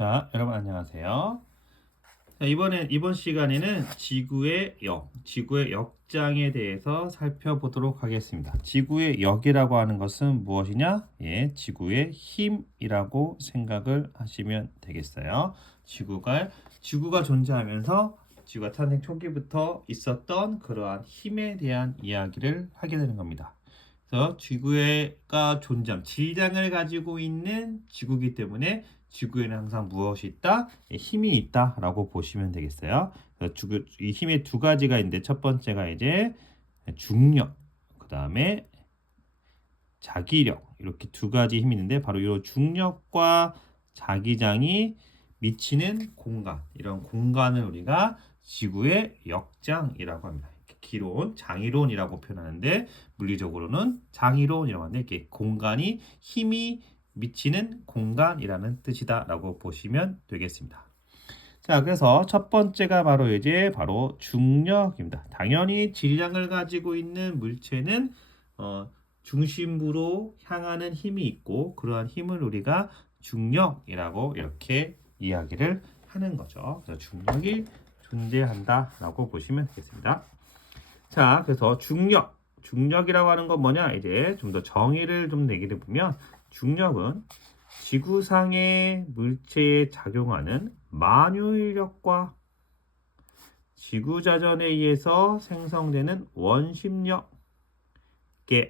자, 여러분 안녕하세요. 자, 이번 시간에는 지구의 역장에 대해서 살펴보도록 하겠습니다. 지구의 역이라고 하는 것은 무엇이냐? 예, 지구의 힘이라고 생각을 하시면 되겠어요. 지구가 존재하면서 지구가 탄생 초기부터 있었던 그러한 힘에 대한 이야기를 하게 되는 겁니다. 그래서 지구가 존재함, 질량을 가지고 있는 지구이기 때문에 지구에는 항상 무엇이 있다? 예, 힘이 있다라고 보시면 되겠어요. 그래서 이 힘의 두 가지가 있는데 첫 번째가 이제 중력, 그 다음에 자기력 이렇게 두 가지 힘이 있는데 바로 이 중력과 자기장이 미치는 공간, 이런 공간을 우리가 지구의 역장이라고 합니다. 기론, 장이론이라고 표현하는데 물리적으로는 장이론이라고 하는데 이렇게 공간이 힘이 미치는 공간이라는 뜻이다라고 보시면 되겠습니다. 자, 그래서 첫 번째가 바로 중력입니다. 당연히 질량을 가지고 있는 물체는 중심부로 향하는 힘이 있고 그러한 힘을 우리가 중력이라고 이렇게 이야기를 하는 거죠. 그래서 중력이 존재한다라고 보시면 되겠습니다. 자, 그래서 중력이라고 하는 건 뭐냐? 이제 좀 더 정의를 좀 내기를 보면 중력은 지구상의 물체에 작용하는 만유인력과 지구자전에 의해서 생성되는 원심력의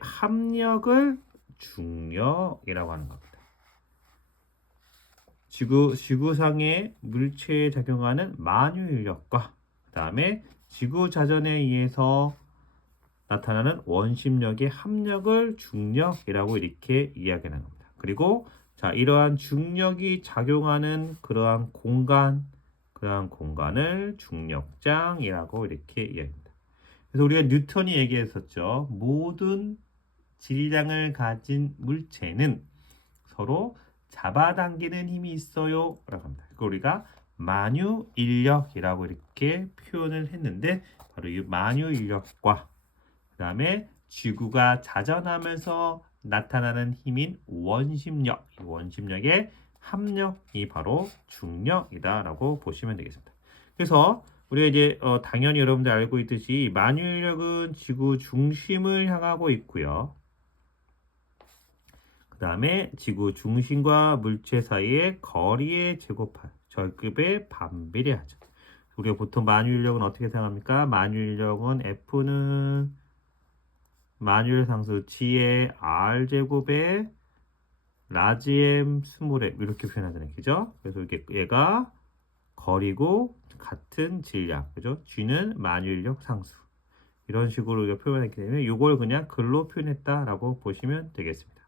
합력을 중력이라고 하는 겁니다. 지구상의 물체에 작용하는 만유인력과 그 다음에 지구자전에 의해서 나타나는 원심력의 합력을 중력이라고 이렇게 이야기하는 겁니다. 그리고 자, 이러한 중력이 작용하는 그러한 공간을 중력장이라고 이렇게 이야기합니다. 그래서 우리가 뉴턴이 얘기했었죠. 모든 질량을 가진 물체는 서로 잡아당기는 힘이 있어요 라고 합니다. 그걸 우리가 만유인력이라고 이렇게 표현을 했는데 바로 이 만유인력과 그 다음에 지구가 자전하면서 나타나는 힘인 원심력, 이 원심력의 합력이 바로 중력이다라고 보시면 되겠습니다. 그래서 우리가 이제 당연히 여러분들 알고 있듯이 만유인력은 지구 중심을 향하고 있고요. 그 다음에 지구 중심과 물체 사이의 거리의 제곱할 절급에 반비례하죠. 우리가 보통 만유인력은 어떻게 생각합니까? 만유인력은 F는 만유인력 상수 G의 R제곱에 라지 M 스몰 m 이렇게 표현하잖아요. 그죠? 그래서 얘가 거리고 같은 질량. 그죠? G는 만유인력 상수. 이런 식으로 우리가 표현했기 때문에 이걸 그냥 글로 표현했다라고 보시면 되겠습니다.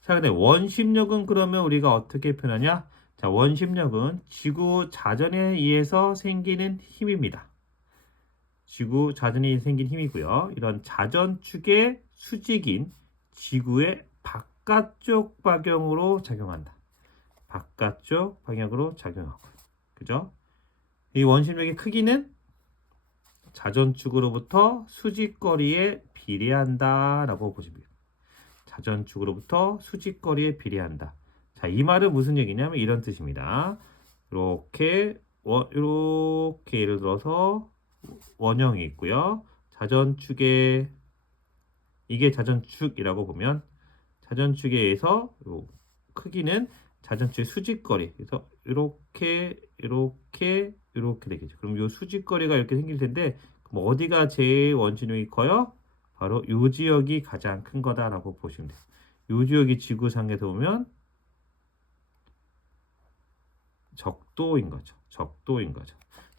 자, 근데 원심력은 그러면 우리가 어떻게 표현하냐? 자, 원심력은 지구 자전에 의해서 생기는 힘입니다. 지구 자전이 생긴 힘이고요. 이런 자전축의 수직인 지구의 바깥쪽 방향으로 작용한다. 바깥쪽 방향으로 작용하고. 그죠? 이 원심력의 크기는 자전축으로부터 수직거리에 비례한다라고 보시면 됩니다. 자전축으로부터 수직거리에 비례한다. 자, 이 말은 무슨 얘기냐면 이런 뜻입니다. 이렇게 예를 들어서 원형이 있고요. 자전축에 이게 자전축이라고 보면 자전축에 의해서 크기는 자전축의 수직거리. 그래서 이렇게 되겠죠. 그럼 이 수직거리가 이렇게 생길 텐데 그럼 어디가 제일 원심력이 커요? 바로 이 지역이 가장 큰 거다라고 보시면 돼요. 이 지역이 지구상에서 보면 적도인 거죠.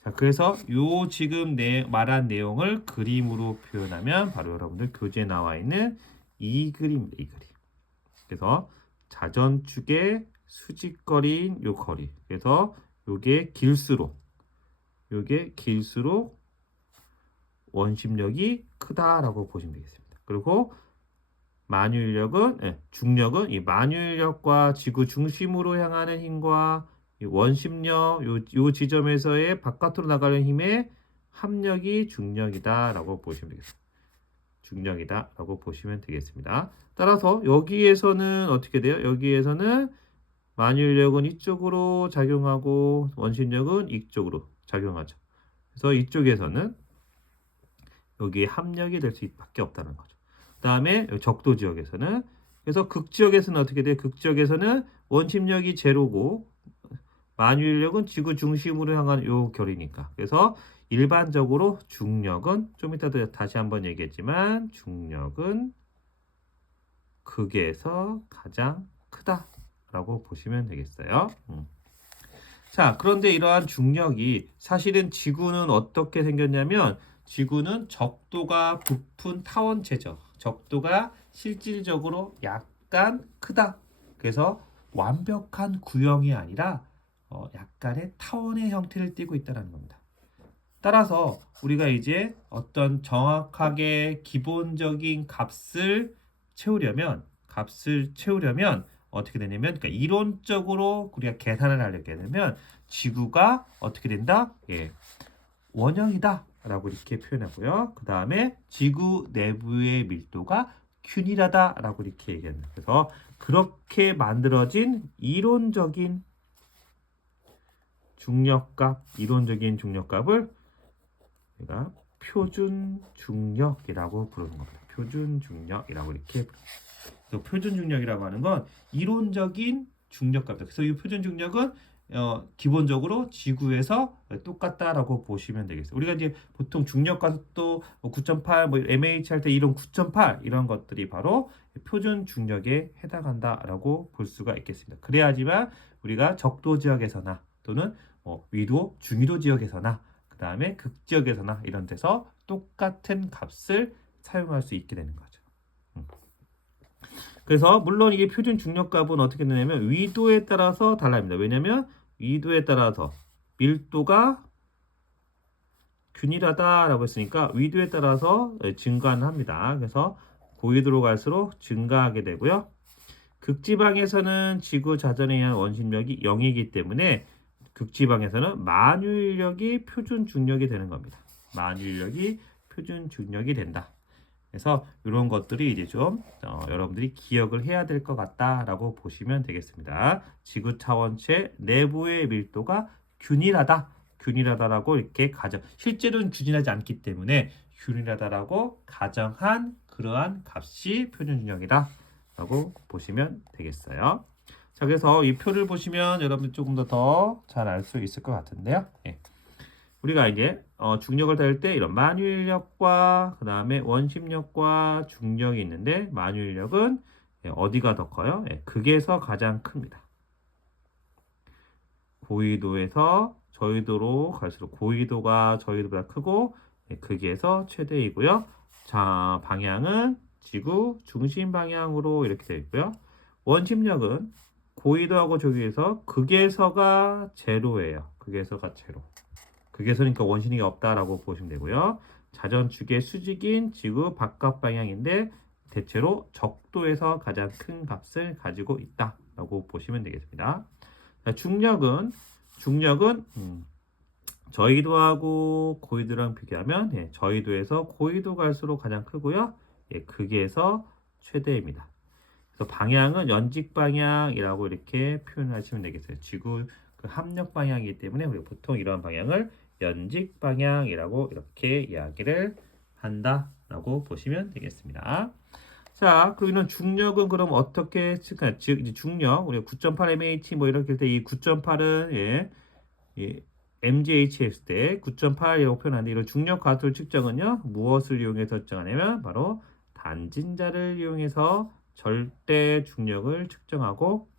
자, 그래서 요 지금 말한 내용을 그림으로 표현하면 바로 여러분들 교재에 나와 있는 이 그림입니다. 이 그림. 그래서 자전축의 수직거리인 요 거리. 그래서 요게 길수록 원심력이 크다라고 보시면 되겠습니다. 그리고 중력은 이 만유인력과 지구 중심으로 향하는 힘과 이 원심력 요 지점에서의 바깥으로 나가는 힘의 합력이 중력이다라고 보시면 되겠습니다. 따라서 여기에서는 어떻게 돼요? 여기에서는 만유인력은 이쪽으로 작용하고 원심력은 이쪽으로 작용하죠. 그래서 이쪽에서는 여기에 합력이 될 수밖에 없다는 거죠. 그 다음에 적도 지역에서는 그래서 극지역에서는 어떻게 돼요? 극지역에서는 원심력이 제로고 만유인력은 지구 중심으로 향한 요 결이니까. 그래서 일반적으로 중력은 좀 이따도 다시 한번 얘기했지만 중력은 극에서 가장 크다라고 보시면 되겠어요. 자, 그런데 이러한 중력이 사실은 지구는 어떻게 생겼냐면 지구는 적도가 부푼 타원체죠. 적도가 실질적으로 약간 크다. 그래서 완벽한 구형이 아니라 약간의 타원의 형태를 띠고 있다는 겁니다. 따라서 우리가 이제 어떤 정확하게 기본적인 값을 채우려면 어떻게 되냐면 그러니까 이론적으로 우리가 계산을 하려게 되면 지구가 어떻게 된다? 예. 원형이다라고 이렇게 표현하고요. 그 다음에 지구 내부의 밀도가 균일하다라고 이렇게 얘기합니다. 그래서 그렇게 만들어진 이론적인 중력값을 우리가 표준 중력이라고 부르는 겁니다. 표준 중력이라고 이렇게 부릅니다. 표준 중력이라고 하는 건 이론적인 중력값이다. 그래서 이 표준 중력은 기본적으로 지구에서 똑같다라고 보시면 되겠어요. 우리가 이제 보통 중력가속도 9.8, 뭐 MH 할 때 이런 9.8 이런 것들이 바로 표준 중력에 해당한다라고 볼 수가 있겠습니다. 그래야지만 우리가 적도 지역에서나 또는 위도, 중위도 지역에서나 그 다음에 극지역에서나 이런 데서 똑같은 값을 사용할 수 있게 되는 거죠. 그래서 물론 이게 표준 중력값은 어떻게 되냐면 위도에 따라서 달라집니다. 왜냐하면 위도에 따라서 밀도가 균일하다라고 했으니까 위도에 따라서 증가는 합니다. 그래서 고위도로 갈수록 증가하게 되고요. 극지방에서는 지구 자전에 의한 원심력이 0이기 때문에 극지방에서는 만유인력이 표준 중력이 되는 겁니다. 만유인력이 표준 중력이 된다. 그래서 이런 것들이 이제 좀 여러분들이 기억을 해야 될 것 같다라고 보시면 되겠습니다. 지구 차원체 내부의 밀도가 균일하다라고 이렇게 가정. 실제로는 균일하지 않기 때문에 균일하다라고 가정한 그러한 값이 표준 중력이다라고 보시면 되겠어요. 자, 그래서 이 표를 보시면 여러분들 조금 더 잘 알 수 있을 것 같은데요. 예. 우리가 이제 중력을 다룰 때 이런 만유인력과 그 다음에 원심력과 중력이 있는데 만유인력은 어디가 더 커요? 극에서 가장 큽니다. 고위도에서 저위도로 갈수록 고위도가 저위도보다 크고 극에서 최대이고요. 자, 방향은 지구 중심 방향으로 이렇게 되어 있고요. 원심력은 고위도하고 저기에서 극에서가 제로예요. 극에서가 제로. 극에서니까 원심력이 없다라고 보시면 되고요. 자전축의 수직인 지구 바깥 방향인데 대체로 적도에서 가장 큰 값을 가지고 있다라고 보시면 되겠습니다. 중력은 저희도하고 고위도랑 비교하면 저희도에서 고위도 갈수록 가장 크고요. 극에서 최대입니다. 그래서 방향은 연직 방향이라고 이렇게 표현하시면 되겠어요. 지구 그 합력 방향이기 때문에 우리가 보통 이러한 방향을 연직 방향이라고 이렇게 이야기를 한다라고 보시면 되겠습니다. 자, 그러면 중력은 그럼 어떻게 측하? 즉 이제 중력 우리가 9.8 mH 뭐 이렇게 할 때 이 9.8은 mgh 했을 때 9.8이라고 표현하는데 이런 중력 가속도 측정은요 무엇을 이용해서 측정하냐면 바로 단진자를 이용해서 절대 중력을 측정하고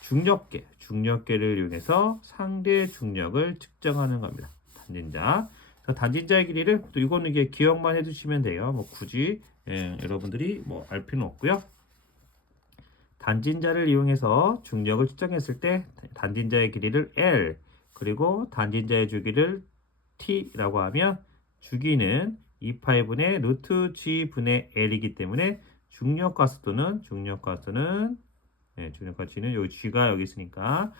중력계를 이용해서 상대 중력을 측정하는 겁니다. 단진자. 단진자의 길이를 이거는 이게 기억만 해주시면 돼요. 뭐 굳이 여러분들이 뭐 알 필요는 없고요. 단진자를 이용해서 중력을 측정했을 때 단진자의 길이를 L 그리고 단진자의 주기를 T라고 하면 주기는 2파이분의 루트 G 분의 L이기 때문에 중력 가속도는 중력가치는 여기 G가 여기 있으니까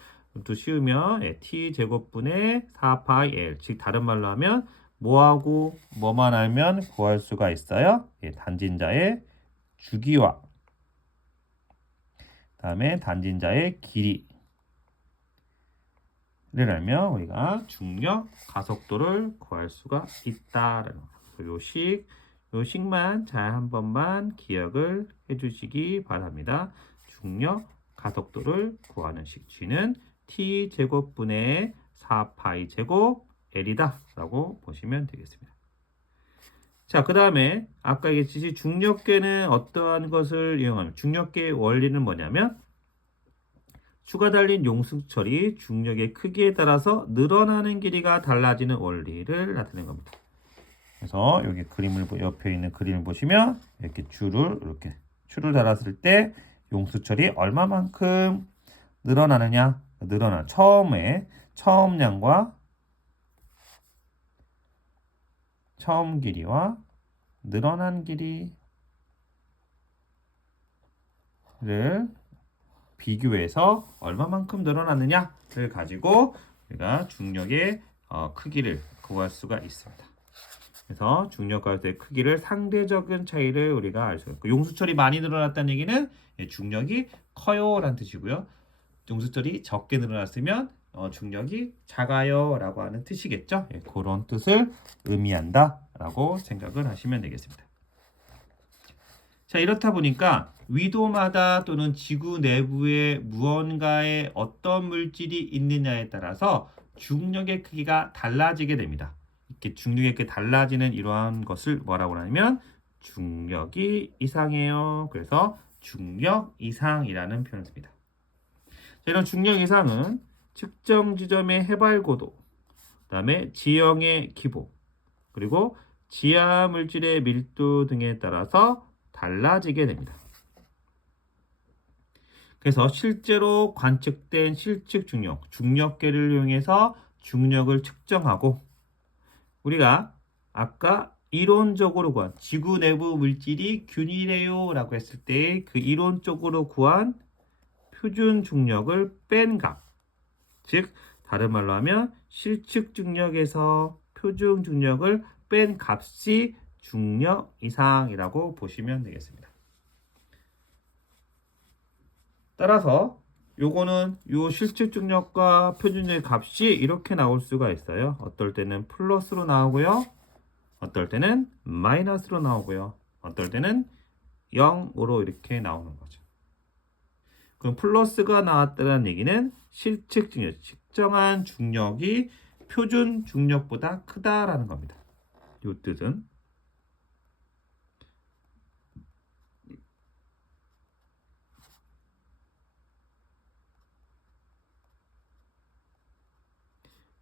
또 씌우면 T 제곱분의 4파이 L 즉 다른 말로 하면 뭐하고 뭐만 알면 구할 수가 있어요. 단진자의 주기와 다음에 단진자의 길이를 알면 우리가 중력 가속도를 구할 수가 있다라는 거. 요식만 잘 한 번만 기억을 해주시기 바랍니다. 중력 가속도를 구하는 식 G는 T 제곱분의 4파이 제곱 L이다 라고 보시면 되겠습니다. 자, 그 다음에 아까 얘기했듯이 중력계는 어떠한 것을 이용하면 중력계의 원리는 뭐냐면 추가 달린 용수철이 중력의 크기에 따라서 늘어나는 길이가 달라지는 원리를 나타낸 겁니다. 그래서 여기 옆에 있는 그림을 보시면 이렇게 줄을 달았을 때 용수철이 얼마만큼 늘어나느냐, 처음량과 처음 길이와 늘어난 길이를 비교해서 얼마만큼 늘어나느냐를 가지고 우리가 중력의 크기를 구할 수가 있습니다. 그래서 중력과의 크기를 상대적인 차이를 우리가 알 수가 있고, 용수철이 많이 늘어났다는 얘기는 중력이 커요 라는 뜻이고요. 용수철이 적게 늘어났으면 중력이 작아요 라고 하는 뜻이겠죠. 그런 뜻을 의미한다 라고 생각을 하시면 되겠습니다. 자, 이렇다 보니까 위도마다 또는 지구 내부에 무언가의 어떤 물질이 있느냐에 따라서 중력의 크기가 달라지게 됩니다. 이렇게 중력의 크기가 달라지는 이러한 것을 뭐라고 하냐면 중력이 이상해요. 그래서 중력 이상이라는 표현을 씁니다. 자, 이런 중력 이상은 측정 지점의 해발고도, 그 다음에 지형의 기복, 그리고 지하 물질의 밀도 등에 따라서 달라지게 됩니다. 그래서 실제로 관측된 실측 중력, 중력계를 이용해서 중력을 측정하고 우리가 아까 이론적으로 구한 지구 내부 물질이 균일해요 라고 했을 때 그 이론적으로 구한 표준 중력을 뺀 값, 즉 다른 말로 하면 실측 중력에서 표준 중력을 뺀 값이 중력 이상이라고 보시면 되겠습니다. 따라서 요거는 요 실측 중력과 표준의 값이 이렇게 나올 수가 있어요. 어떨 때는 플러스로 나오고요. 어떨 때는 마이너스로 나오고요. 어떨 때는 0으로 이렇게 나오는 거죠. 그럼 플러스가 나왔다는 얘기는 실측 중력, 측정한 중력이 표준 중력보다 크다라는 겁니다. 요 뜻은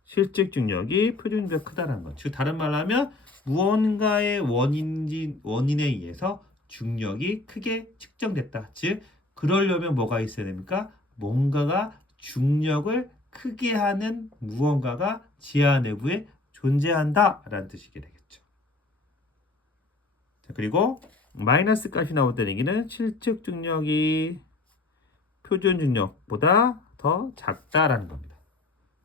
실측 중력이 표준 중력보다 크다는 것. 즉 다른 말로 하면 무언가의 원인에 의해서 중력이 크게 측정됐다. 즉 그러려면 뭐가 있어야 됩니까? 뭔가가 중력을 크게 하는 무언가가 지하 내부에 존재한다라는 뜻이게 되겠죠. 자, 그리고 마이너스 값이 나왔다는 얘기는 실측 중력이 표준 중력보다 더 작다라는 겁니다.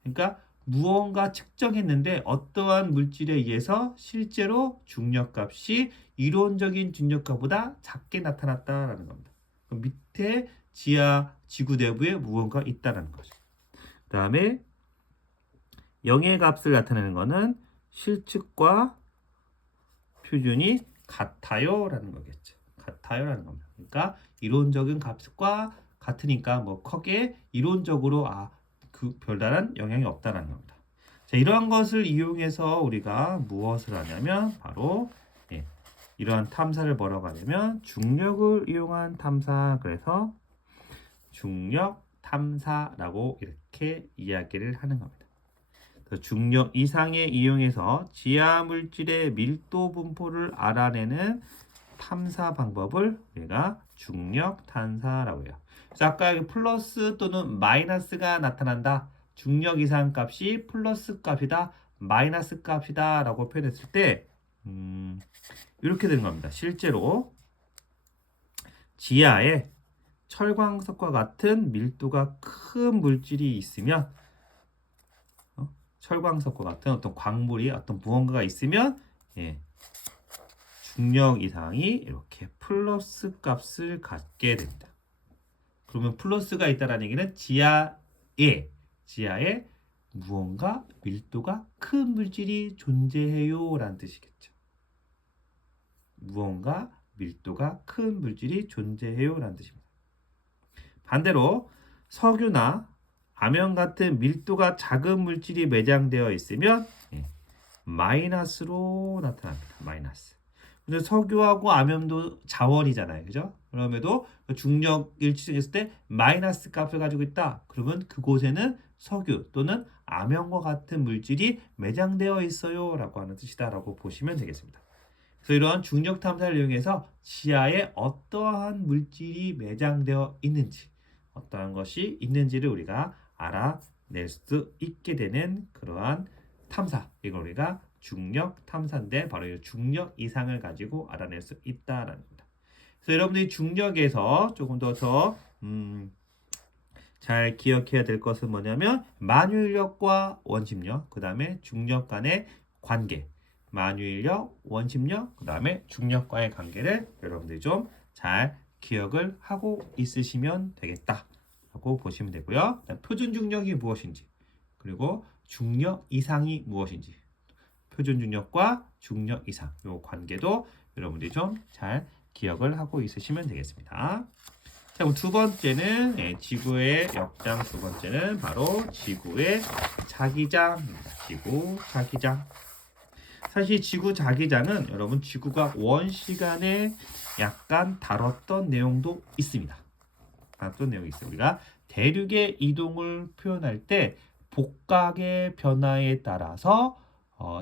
그러니까 무언가 측정했는데 어떠한 물질에 의해서 실제로 중력값이 이론적인 중력값보다 작게 나타났다라는 겁니다. 그럼 밑에 지구 내부에 무언가 있다라는 거죠. 그 다음에 0의 값을 나타내는 것은 실측과 표준이 같아요라는 거겠죠. 같아요라는 겁니다. 그러니까 이론적인 값과 같으니까 뭐 크게 이론적으로 그 별다른 영향이 없다라는 겁니다. 자, 이러한 것을 이용해서 우리가 무엇을 하냐면 바로 이러한 탐사를 뭐라고 하냐면 중력을 이용한 탐사, 그래서 중력 탐사라고 이렇게 이야기를 하는 겁니다. 중력 이상에 이용해서 지하 물질의 밀도 분포를 알아내는 탐사 방법을 우리가 중력 탐사라고 해요. 그래서 아까 여기 플러스 또는 마이너스가 나타난다. 중력 이상 값이 플러스 값이다, 마이너스 값이다 라고 표현했을 때 이렇게 되는 겁니다. 실제로 지하에 철광석과 같은 밀도가 큰 물질이 있으면 철광석과 같은 어떤 광물이 어떤 무언가가 있으면 중력 이상이 이렇게 플러스 값을 갖게 됩니다. 그러면 플러스가 있다라는 얘기는 지하에 무언가 밀도가 큰 물질이 존재해요 라는 뜻이겠죠. 무언가 밀도가 큰 물질이 존재해요 라는 뜻입니다. 반대로 석유나 암연 같은 밀도가 작은 물질이 매장되어 있으면 마이너스로 나타납니다. 마이너스. 근데 석유하고 암염도 자원이잖아요. 그죠? 그럼에도 중력 일치했을 때 마이너스 값을 가지고 있다. 그러면 그곳에는 석유 또는 암염과 같은 물질이 매장되어 있어요. 라고 하는 뜻이다라고 보시면 되겠습니다. 그래서 이러한 중력 탐사를 이용해서 지하에 어떠한 물질이 매장되어 있는지, 어떠한 것이 있는지를 우리가 알아낼 수 있게 되는 그러한 탐사. 이걸 우리가 중력 탐사인데 바로 이 중력 이상을 가지고 알아낼 수 있다라는 겁니다. 그래서 여러분들이 중력에서 조금 더 잘 기억해야 될 것은 뭐냐면 만유인력과 원심력, 그 다음에 중력 간의 관계, 만유인력, 원심력, 그 다음에 중력과의 관계를 여러분들이 좀 잘 기억을 하고 있으시면 되겠다라고 보시면 되고요. 표준 중력이 무엇인지, 그리고 중력 이상이 무엇인지, 표준 중력과 중력 이상 이 관계도 여러분들이 좀 잘 기억을 하고 있으시면 되겠습니다. 자, 그럼 두 번째는 지구의 역장, 두 번째는 바로 지구의 자기장입니다. 지구 자기장. 사실 지구 자기장은 여러분 지구가 원 시간에 약간 다뤘던 내용도 있습니다. 다뤘던 내용이 있어요. 우리가 대륙의 이동을 표현할 때 복각의 변화에 따라서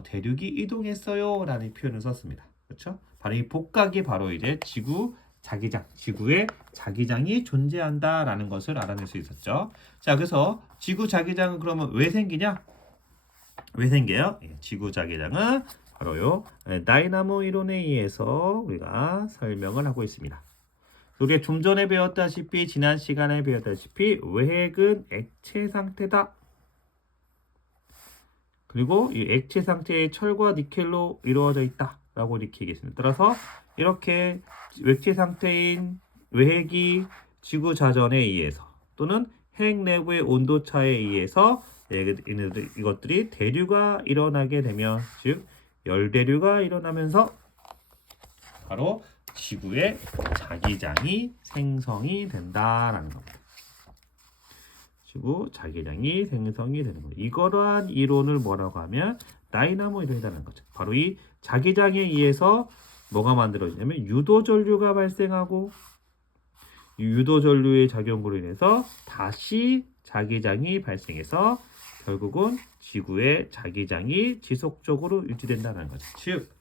대륙이 이동했어요 라는 표현을 썼습니다. 그렇죠? 바로 이 복각이 바로 이제 지구 자기장, 지구의 자기장이 존재한다라는 것을 알아낼 수 있었죠. 자, 그래서 지구 자기장은 그러면 왜 생기냐? 왜 생겨요? 지구 자기장은 바로요 다이나모 이론에 의해서 우리가 설명을 하고 있습니다. 우리가 좀 전에 배웠다시피 지난 시간에 배웠다시피 외핵은 액체 상태다. 그리고 이 액체 상태의 철과 니켈로 이루어져 있다라고 이렇게 얘기했습니다. 따라서 이렇게 액체 상태인 외핵이 지구 자전에 의해서 또는 핵 내부의 온도 차에 의해서 이것들이 대류가 일어나게 되면, 즉 열대류가 일어나면서 바로 지구의 자기장이 생성이 된다라는 겁니다. 지구 자기장이 생성이 되는 거예요. 이러한 이론을 뭐라고 하면 다이나모 이론이라는 거죠. 바로 이 자기장에 의해서 뭐가 만들어지냐면 유도전류가 발생하고 이 유도전류의 작용으로 인해서 다시 자기장이 발생해서 결국은 지구의 자기장이 지속적으로 유지된다는 거죠. 즉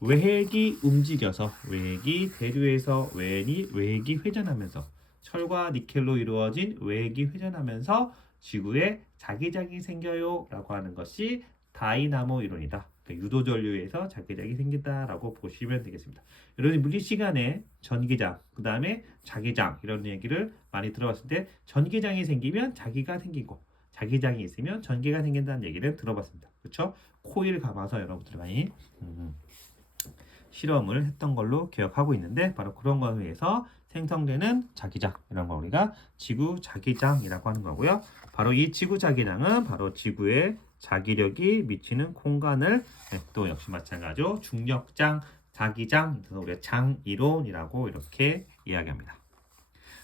외핵이 움직여서 외핵이 대류에서 외핵이 회전하면서 철과 니켈로 이루어진 외핵이 회전하면서 지구에 자기장이 생겨요 라고 하는 것이 다이나모 이론이다. 그러니까 유도전류에서 자기장이 생긴다라고 보시면 되겠습니다. 여러분 물리 시간에 전기장, 그 다음에 자기장 이런 얘기를 많이 들어봤을 때 전기장이 생기면 자기가 생기고 자기장이 있으면 전기가 생긴다는 얘기를 들어봤습니다. 그렇죠? 코일 감아서 여러분들이 많이 실험을 했던 걸로 기억하고 있는데 바로 그런 거에 의해서 생성되는 자기장 이런 걸 우리가 지구 자기장이라고 하는 거고요. 바로 이 지구 자기장은 바로 지구의 자기력이 미치는 공간을 또 역시 마찬가지로 중력장, 자기장, 그래서 우리가 장이론이라고 이렇게 이야기합니다.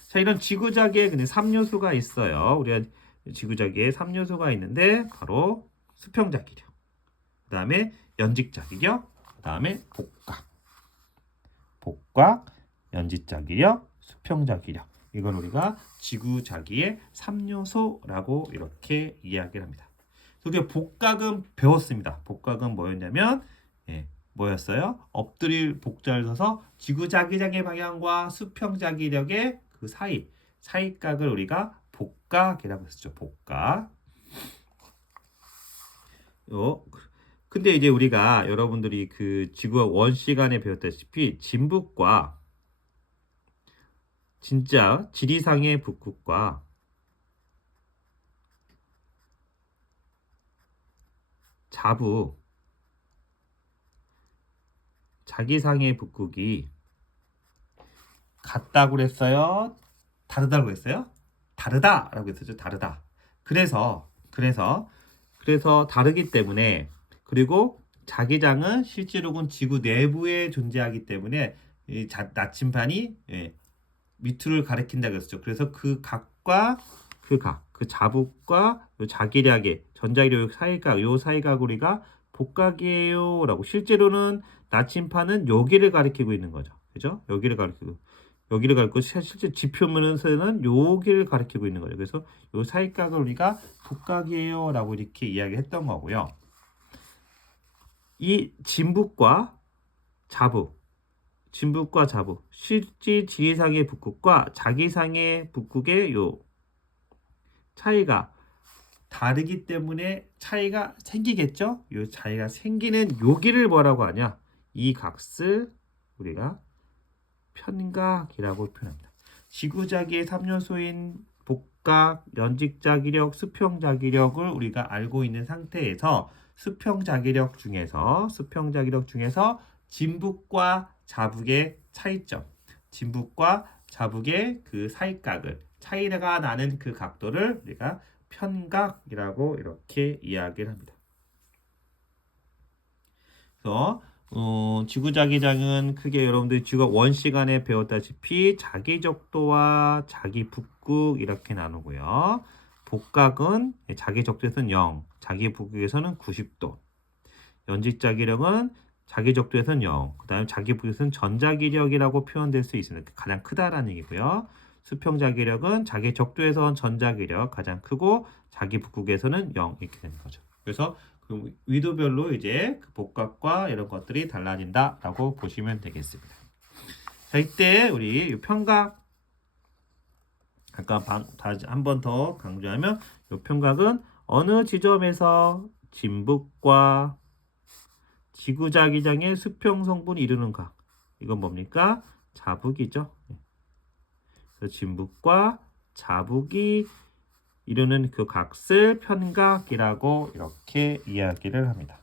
자, 이런 지구 자기에 근데 3요소가 있어요. 우리가 지구 자기에 3요소가 있는데 바로 수평 자기력, 그 다음에 연직 자기력, 그 다음에 복각, 연직 자기력, 수평 자기력. 이걸 우리가 지구 자기의 3요소라고 이렇게 이야기를 합니다. 우리가 복각은 배웠습니다. 복각은 뭐였냐면 뭐였어요? 엎드릴 복자를 서서 지구 자기장의 방향과 수평 자기력의 그 사이각을 우리가 복각이라고 했었죠. 복각. 근데 이제 우리가 여러분들이 그 지구와 원 시간에 배웠다시피 진북과 진짜 지리상의 북극과 자부 자기상의 북극이 같다고 그랬어요? 다르다고 했어요? 다르다라고 했었죠. 다르다. 그래서 다르기 때문에 그리고 자기장은 실제로는 지구 내부에 존재하기 때문에 이 나침반이 밑을 가리킨다고 했었죠. 그래서 그 각과 그 자북과 요 자기력의 전자기력 사이각 요 사이각 우리가 복각이에요라고 실제로는 나침판은 여기를 가리키고 있는 거죠. 그죠? 여기를 가리키고 실제 지표면에서는 여기를 가리키고 있는 거죠. 그래서 요 사이각을 우리가 복각이에요라고 이렇게 이야기했던 거고요. 이 진북과 자북 실제 지리상의 북극과 자기상의 북극의 요 차이가 다르기 때문에 차이가 생기겠죠? 요 차이가 생기는 여기를 뭐라고 하냐? 이 값을 우리가 편각이라고 표현합니다. 지구자기의 3요소인 복각, 연직자기력, 수평자기력을 우리가 알고 있는 상태에서 수평자기력 중에서 진북과 자북의 차이점, 진북과 자북의 그 사이각을 차이가 나는 그 각도를 우리가 편각이라고 이렇게 이야기를 합니다. 그래서 지구자기장은 크게 여러분들이 지구가 원 시간에 배웠다시피 자기적도와 자기북극 이렇게 나누고요. 복각은 자기적도에서는 0, 자기북극에서는 90도. 연직자기력은 자기적도에서는 0, 그 다음에 자기북극에서는 전자기력이라고 표현될 수 있습니다. 가장 크다라는 얘기고요. 수평자기력은 자기적도에서는 전자기력 가장 크고 자기북극에서는 0 이렇게 되는 거죠. 그래서 그 위도별로 이제 그 복각과 이런 것들이 달라진다라고 보시면 되겠습니다. 자, 이때 우리 편각 아까 다시 한 번 더 강조하면 이 편각은 어느 지점에서 진북과 지구자기장의 수평 성분이 이루는 각. 이건 뭡니까? 자북이죠. 그래서 진북과 자북이 이루는 그 각을 편각이라고 이렇게 이야기를 합니다.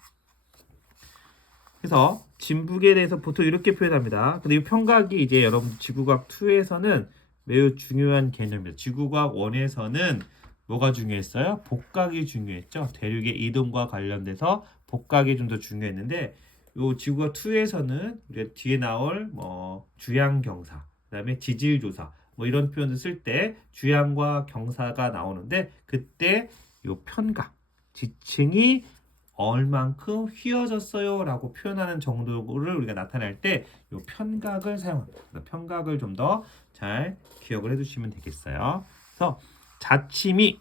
그래서 진북에 대해서 보통 이렇게 표현합니다. 근데 이 편각이 이제 여러분 지구과학 2에서는 매우 중요한 개념입니다. 지구과학 1에서는 뭐가 중요했어요? 복각이 중요했죠. 대륙의 이동과 관련돼서 복각이 좀 더 중요했는데 요 지구과학 2에서는 우리가 뒤에 나올 뭐 주양경사, 그다음에 지질조사 뭐 이런 표현을 쓸 때 주양과 경사가 나오는데 그때 요 편각 지층이 얼만큼 휘어졌어요 라고 표현하는 정도를 우리가 나타낼 때 요 편각을 사용합니다. 편각을 좀 더 잘 기억을 해두시면 되겠어요. 그래서 자침이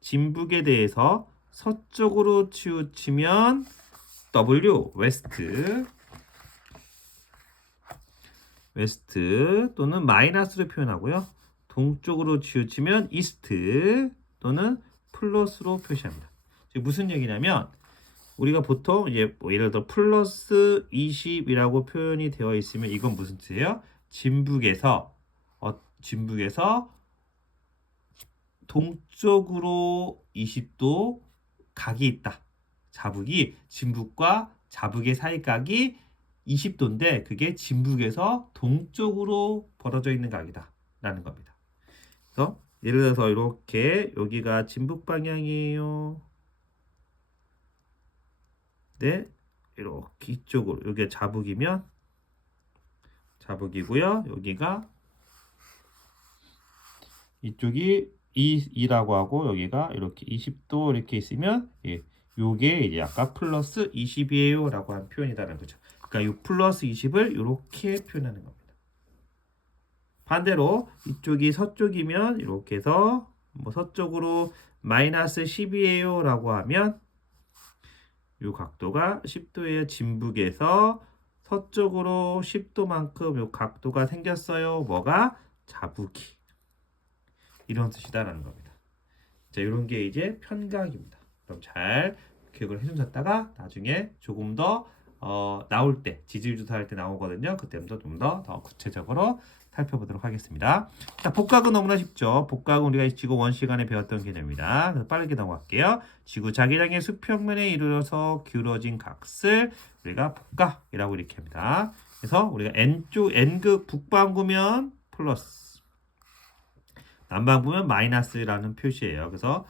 진북에 대해서 서쪽으로 치우치면 W 웨스트 또는 마이너스로 표현하고요. 동쪽으로 치우치면 이스트 또는 플러스로 표시합니다. 즉 무슨 얘기냐면 우리가 보통 이제 뭐 예를 들어 플러스 20이라고 표현이 되어 있으면 이건 무슨 뜻이에요? 진북에서 동쪽으로 20도 각이 있다. 자북이 진북과 자북의 사이각이 20도인데 그게 진북에서 동쪽으로 벌어져 있는 각이다 라는 겁니다. 그래서 예를 들어서 이렇게 여기가 진북 방향이에요. 네, 이렇게 이쪽으로 여기가 자북이면 자북이고요. 여기가 이쪽이 2라고 하고 여기가 이렇게 20도 이렇게 있으면 요게 이제 아까 플러스 20이에요 라고 한 표현이다라는 거죠. 그러니까 이 플러스 20을 이렇게 표현하는 겁니다. 반대로 이쪽이 서쪽이면 이렇게 해서 뭐 서쪽으로 마이너스 10이에요 라고 하면 이 각도가 10도예요. 진북에서 서쪽으로 10도만큼 이 각도가 생겼어요. 뭐가? 자북이. 이런 뜻이다라는 겁니다. 자, 이런 게 이제 편각입니다. 그럼 잘 기억을 해주셨다가 나중에 조금 더 나올 때 지질 조사할 때 나오거든요. 그때부터 좀 더 구체적으로 살펴보도록 하겠습니다. 자, 복각은 너무나 쉽죠. 복각은 우리가 지구 원 시간에 배웠던 개념입니다. 그래서 빠르게 넘어갈게요. 지구 자기장의 수평면에 이르러서 기울어진 각을 우리가 복각이라고 이렇게 합니다. 그래서 우리가 n극 북반구면 플러스 남방부면 마이너스라는 표시예요. 그래서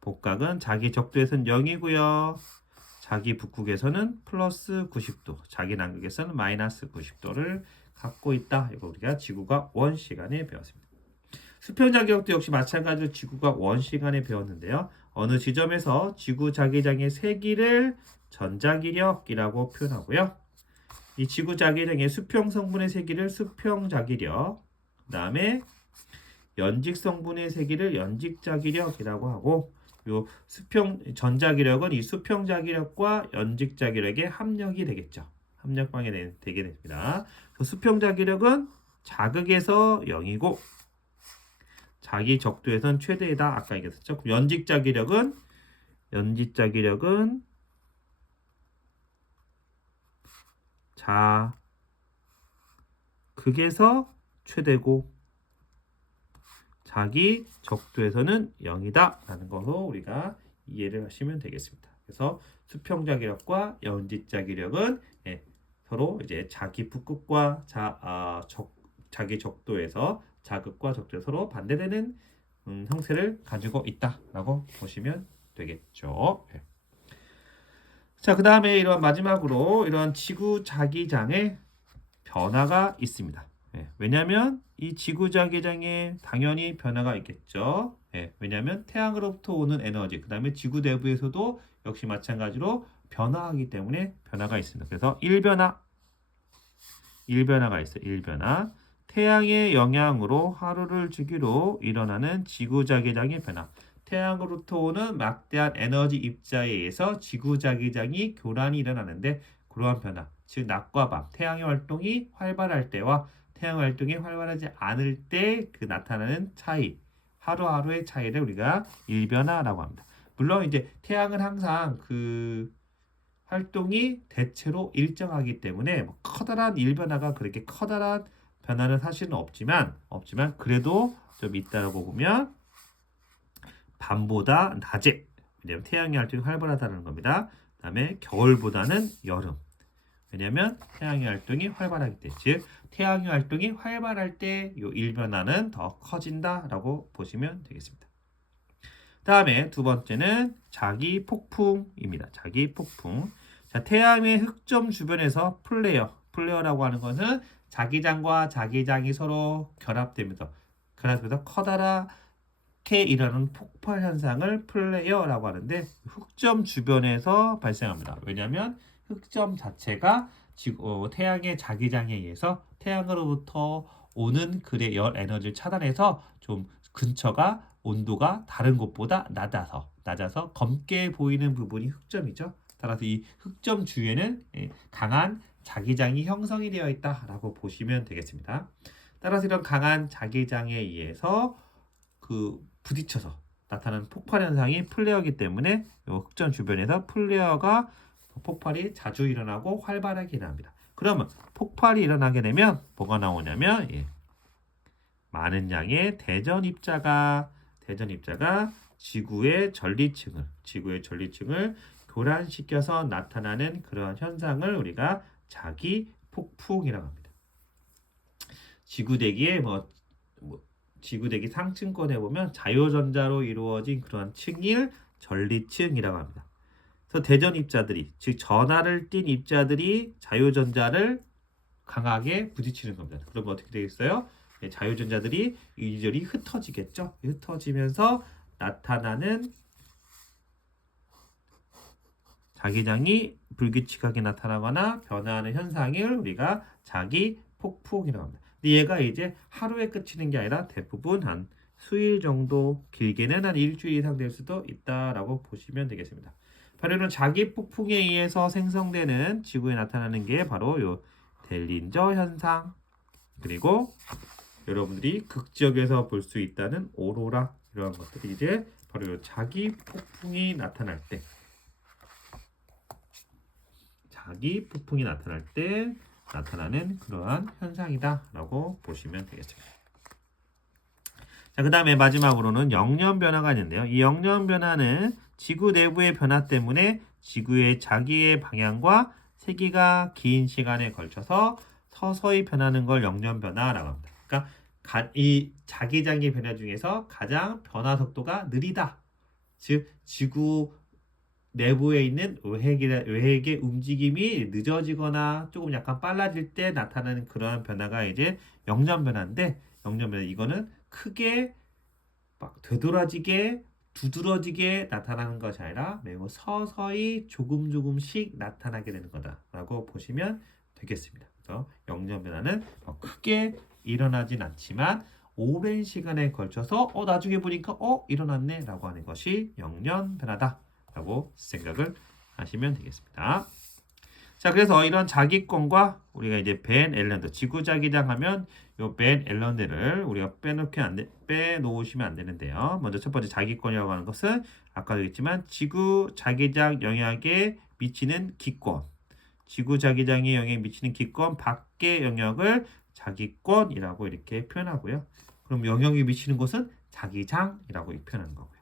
복각은 자기 적도에서는 0이고요. 자기 북극에서는 플러스 90도, 자기 남극에서는 마이너스 90도를 갖고 있다. 이거 우리가 지구과학 1 시간에 배웠습니다. 수평 자기력도 역시 마찬가지로 지구과학 1 시간에 배웠는데요. 어느 지점에서 지구 자기장의 세기를 전자기력이라고 표현하고요. 이 지구 자기장의 수평 성분의 세기를 수평 자기력, 그 다음에 연직 성분의 세기를 연직 자기력이라고 하고, 요 수평 전자기력은 이 수평 자기력과 연직 자기력의 합력이 되겠죠. 합력방이 되게 됩니다. 수평 자기력은 자극에서 0이고 자기 적도에선 최대이다. 아까 얘기했었죠. 연직 자기력은 자극에서 최대고 자기 적도에서는 0이다 라는 것으로 우리가 이해를 하시면 되겠습니다. 그래서 수평 자기력과 연직 자기력은 서로 이제 자기 북극과 자기 적도에서 자극과 적도에 서로 반대되는 형태를 가지고 있다라고 보시면 되겠죠. 자, 그 다음에 이런 마지막으로 이런 지구 자기장의 변화가 있습니다. 왜냐하면 이 지구 자기장에 당연히 변화가 있겠죠. 왜냐하면 태양으로부터 오는 에너지, 그 다음에 지구 내부에서도 역시 마찬가지로 변화하기 때문에 변화가 있습니다. 그래서 일변화가 있어요. 일변화. 태양의 영향으로 하루를 주기로 일어나는 지구 자기장의 변화. 태양으로부터 오는 막대한 에너지 입자에 의해서 지구 자기장이 교란이 일어나는데 그러한 변화, 즉 낮과 밤, 태양의 활동이 활발할 때와 태양 활동이 활발하지 않을 때 그 나타나는 차이, 하루하루의 차이를 우리가 일변화라고 합니다. 물론 이제 태양은 항상 그 활동이 대체로 일정하기 때문에 커다란 일변화가 그렇게 커다란 변화는 사실은 없지만 그래도 좀 있다고 보면 밤보다 낮에, 왜냐하면 태양의 활동이 활발하다는 겁니다. 그 다음에 겨울보다는 여름. 왜냐하면 태양의 활동이 활발하기 때문에, 즉 태양의 활동이 활발할 때 이 일변화는 더 커진다라고 보시면 되겠습니다. 다음에 두 번째는 자기 폭풍입니다. 자기 폭풍. 자, 태양의 흑점 주변에서 플레어라고 하는 것은 자기장과 자기장이 서로 결합되면서 커다랗게 일어나는 폭발 현상을 플레어라고 하는데 흑점 주변에서 발생합니다. 왜냐하면 흑점 자체가 태양의 자기장에 의해서 태양으로부터 오는 글의 열 에너지를 차단해서 좀 근처가 온도가 다른 곳보다 낮아서 검게 보이는 부분이 흑점이죠. 따라서 이 흑점 주위에는 강한 자기장이 형성이 되어 있다라고 보시면 되겠습니다. 따라서 이런 강한 자기장에 의해서 부딪혀서 나타나는 폭발 현상이 플레어이기 때문에 흑점 주변에서 폭발이 자주 일어나고 활발하게 일어납니다. 그러면 폭발이 일어나게 되면 뭐가 나오냐면 많은 양의 대전 입자가 지구의 전리층을 교란시켜서 나타나는 그러한 현상을 우리가 자기 폭풍이라고 합니다. 지구대기의 지구대기 상층권에 보면 자유전자로 이루어진 그러한 층을 전리층이라고 합니다. 그래서 대전 입자들이, 즉 전하를 띤 입자들이 자유전자를 강하게 부딪히는 겁니다. 그러면 어떻게 되겠어요? 자유전자들이 이리저리 흩어지겠죠. 흩어지면서 나타나는 자기장이 불규칙하게 나타나거나 변화하는 현상을 우리가 자기 폭풍이라고 합니다. 근데 얘가 이제 하루에 그치는 게 아니라 대부분 한 수일 정도, 길게는 한 일주일 이상 될 수도 있다라고 보시면 되겠습니다. 바로 이런 자기 폭풍에 의해서 생성되는 지구에 나타나는 게 바로 요 델린저 현상, 그리고 여러분들이 극지역에서 볼 수 있다는 오로라, 이런 것들이 이제 바로 요 자기 폭풍이 나타날 때 나타나는 그러한 현상이다라고 보시면 되겠습니다. 자, 그 다음에 마지막으로는 영년 변화가 있는데요. 이 영년 변화는 지구 내부의 변화 때문에 지구의 자기의 방향과 세기가 긴 시간에 걸쳐서 서서히 변하는 걸 영년 변화라고 합니다. 그러니까 이 자기장의 변화 중에서 가장 변화 속도가 느리다. 즉 지구 내부에 있는 외핵의 움직임이 늦어지거나 조금 약간 빨라질 때 나타나는 그러한 변화가 이제 영점 변화인데, 영점 변화 이거는 크게 막 되돌아지게 두드러지게 나타나는 것이 아니라 매우 서서히 조금씩 나타나게 되는 거다라고 보시면 되겠습니다. 그래서 영점 변화는 크게 일어나진 않지만 오랜 시간에 걸쳐서 나중에 보니까 일어났네 라고 하는 것이 영년 변화다 라고 생각을 하시면 되겠습니다. 자, 그래서 이런 자기권과 우리가 이제 벤 앨런드, 지구자기장 하면 요 벤 앨런드를 우리가 빼놓으시면 안 되는데요. 먼저 첫 번째 자기권이라고 하는 것은 아까도 얘기했지만 지구자기장 영역에 미치는 기권, 지구자기장의 영역에 미치는 기권 밖의 영역을 자기권이라고 이렇게 표현하고요. 그럼 영역에 미치는 곳은 자기장이라고 표현하는 거고요.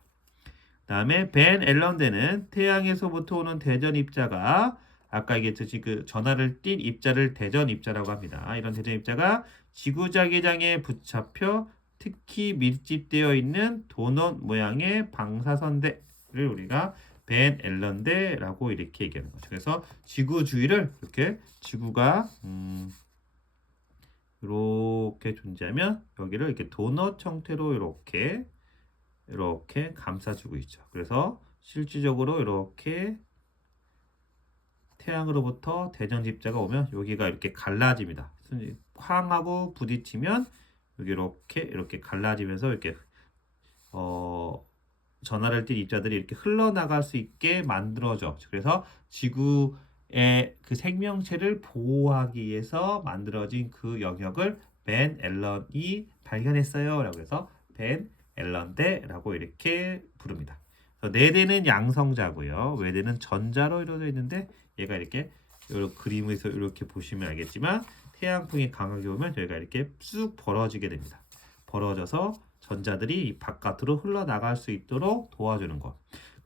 다음에 벤 앨런드는 태양에서부터 오는 대전 입자가 아까 얘기했듯이 그 전하를 띤 입자를 대전 입자라고 합니다. 이런 대전 입자가 지구자기장에 붙잡혀 특히 밀집되어 있는 도넛 모양의 방사선대를 우리가 벤 앨런대라고 이렇게 얘기하는 거죠. 그래서 지구 주위를 이렇게 지구가 이렇게 존재하면 여기를 이렇게 도넛 형태로 이렇게 감싸주고 있죠. 그래서 실질적으로 이렇게 태양으로부터 대전 입자가 오면 여기가 이렇게 갈라집니다. 황하고 부딪히면 여기 이렇게 갈라지면서 이렇게 전하를 띤 입자들이 이렇게 흘러나갈 수 있게 만들어져. 그래서 지구의 그 생명체를 보호하기 위해서 만들어진 그 영역을 벤 앨런이 발견했어요. 라고 해서 벤 앨런대라고 이렇게 부릅니다. 네 대는 양성자고요. 외대는 전자로 이루어져 있는데 얘가 이렇게 그림에서 이렇게 보시면 알겠지만 태양풍이 강하게 오면 저희가 이렇게 쑥 벌어지게 됩니다. 벌어져서 전자들이 바깥으로 흘러나갈 수 있도록 도와주는 것.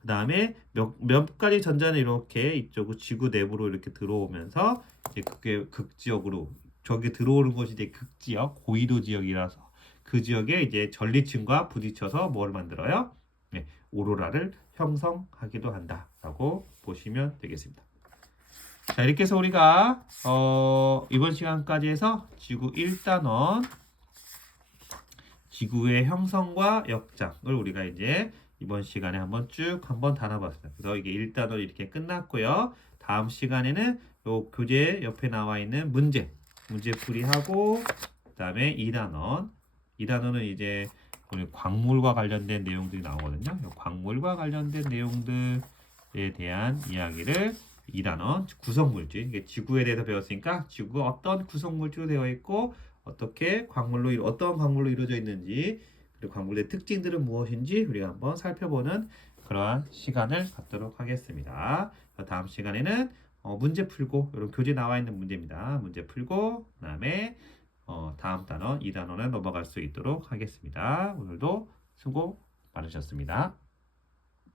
그 다음에 몇 가지 전자는 이렇게 이쪽으로 지구 내부로 이렇게 들어오면서 이제 그게 극지역으로 저기 들어오는 곳이 이제 극지역, 고위도 지역이라서 그 지역에 이제 전리층과 부딪혀서 뭘 만들어요? 네, 오로라를 형성하기도 한다라고 보시면 되겠습니다. 자, 이렇게 해서 우리가 이번 시간까지 해서 지구 1단원 지구의 형성과 역장을 우리가 이제 이번 시간에 한번 다뤄봤습니다. 그래서 이게 1단원 이렇게 끝났고요. 다음 시간에는 요 교재 옆에 나와 있는 문제풀이하고 그다음에 2단원은 이제 우리 광물과 관련된 내용들이 나오거든요. 광물과 관련된 내용들에 대한 이야기를 2단원 구성물질, 이게 지구에 대해서 배웠으니까 지구가 어떤 구성물질로 되어 있고 어떤 광물로 이루어져 있는지, 그리고 광물의 특징들은 무엇인지 우리가 한번 살펴보는 그러한 시간을 갖도록 하겠습니다. 다음 시간에는 문제 풀고, 이런 교재 나와 있는 문제입니다. 문제 풀고 그다음에 다음 단원 2단원에 넘어갈 수 있도록 하겠습니다. 오늘도 수고 많으셨습니다.